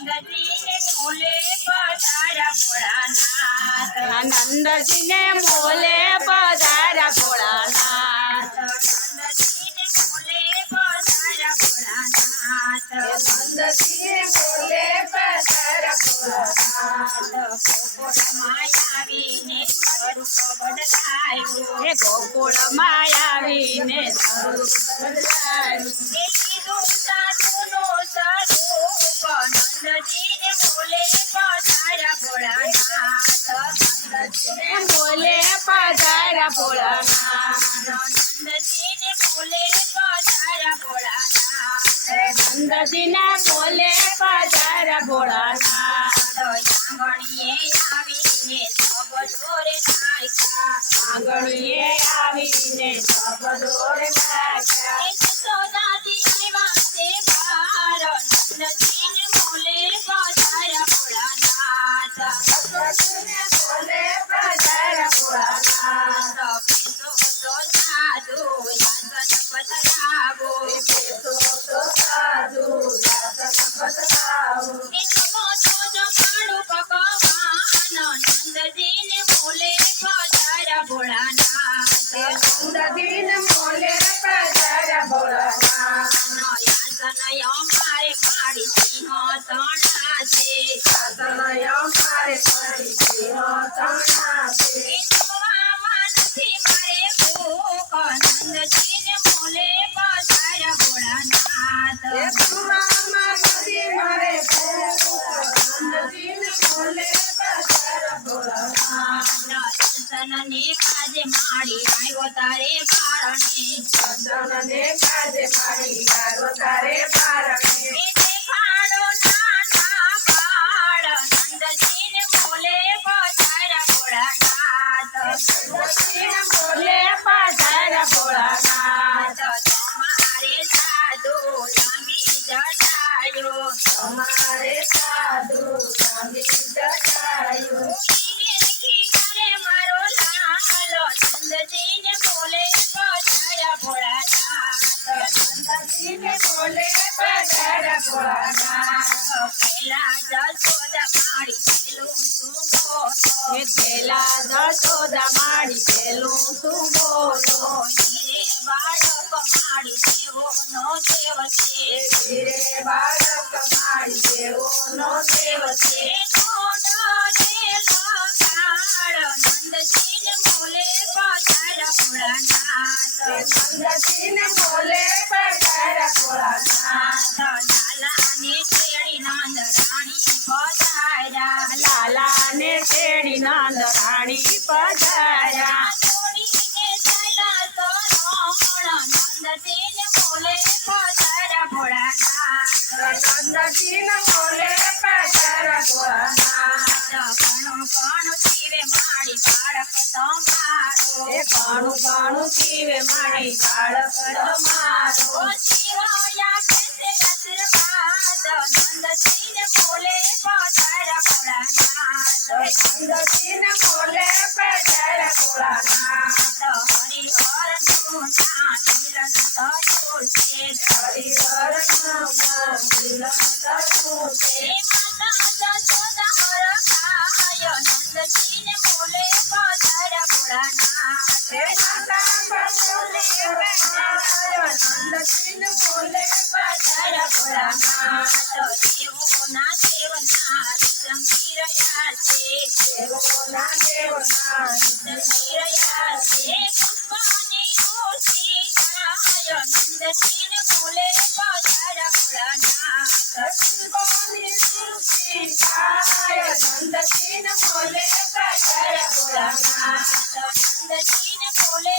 નંદજી ને મોલે પધાર્યા ભોળાનાથ હે ગોકુળ માયાવીને સ્વરૂપ બદલાયું બોલે પધાર્યા ભોળાનાથ નંદજી ને બોલે પધાર્યા ભોળાનાથ આંગણીએ આવીને સબદોર નાખ્યા કાજે માડી આવ્યો તારે પારણે કાજે માડી આવ્યો તારે પારણે દેખાડો નાના બાળ નંદજીને બોલે પધાર્યા ભોળાનાથ નંદજીને બોલે પધાર્યા ભોળાનાથ તમારે સાધુ લાંબી જટાયો તમારે સાધુ લાંબી જટાયો નંદજીને બોલે પધાર્યા ભોળાનાથ નંદજીને બોલે પધાર્યા ભોળાનાથ પેલા જશોદા માડી પેલું તું બોલો પેલા જશોદા માડી પેલું તું બોલો હીરે બાળક માડી દેવો નો દેવ છે હીરે બાળક માડી દેવો નો દેવ છે નંદજીને બોલે પધાર્યા ભોળાનાથ લાલાને તેડી નાંદરાણી પધાર્યા લાલાને તેડી નાંદરાણી પધાર્યા નંદજીને બોલે પધાર્યા ભોળાનાથ નંદજીને બોલે પધાર્યા ભોળાનાથ ઘણું ઘણું જીવે માડી બાળક તમારો ઘણું ઘણું જીવે માડી બાળક તમારો શિરોયા કેસે આશીર્વાદ નંદજીને બોલે પધાર્યા ભોળાનાથ નંદજીને બોલે પધાર્યા ભોળાનાથ હરિહરનું નામ મિલન થયું છે હરિહરનું નામ મિલન થયું છે માતા જશોદા હરખાય નંદજીને બોલે પધાર્યા ભોળાનાથ માતા બોલે પધાર્યા નંદજીને બોલે પધાર્યા ભોળાનાથ દેવોના દેવના સંગી રહ્યા છે દેવોના દેવના સંગી રહ્યા છે પુષ્પની ઋષિ ગાય નંદજીને બોલે પધાર્યા ભોળાનાથ પુષ્પની ઋષિ ગાય નંદજીને બોલે પધાર્યા ભોળાનાથ નંદજીને બોલે